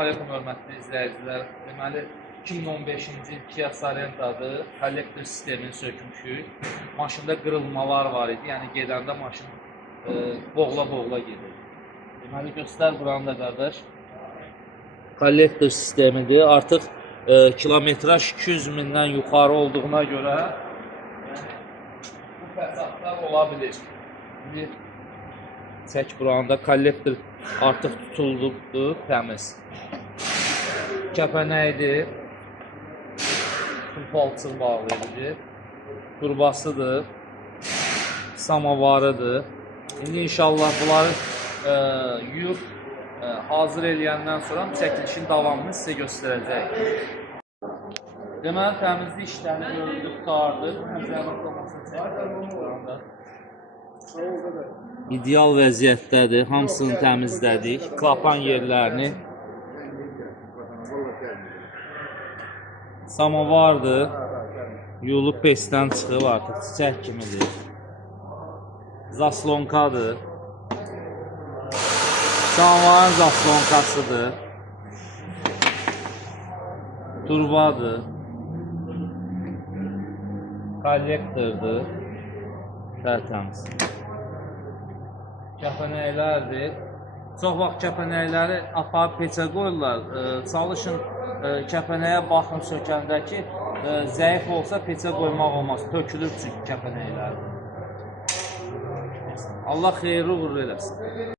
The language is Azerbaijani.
Aleyküm hörmətli izləyicilər. Deməli 2015-ci il Kia Sorento-dır. Kollektor sistemini sökmüşük. Maşında qırılmalar var idi. Yəni gedəndə maşın boğula-boğula gedir. Deməli göstər buranı da qardaş. Kollektor sistemidir. Artıq kilometraj 200 mindən yuxarı olduğuna görə bu fəsadlar ola bilir. Çək buranı da kollektor artıq tutulduqdur, təmiz. Kəpənəkdir, palçıq bağlayıcı, turbasıdır, samovarıdır. İndi inşallah bunları yuyub hazır eləyəndən sonra çəkilişin davamını sizə göstərəcək. Deməli, təmizlik işlərini görüldü, qutardı. İdeal vəziyyətdədir, hamısını təmizlədik, klapan yerlərini. Samovardır, yuyulub pesdən çıxıb artıq, çiçək kimidir. Zaslonkadır. Samovarın zaslonkasıdır. Turbadır. Kollektordur. Tərtəmiz. Kəpənəklərdir. Çox vaxt kəpənəkləri aparıb peçə qoyurlar. Çalışın kəpənəyə baxın sökəndə ki, zəif olsa peçə qoymaq olmaz. Tökülür çünki kəpənəklər. Allah xeyirli uğurlu eləsin.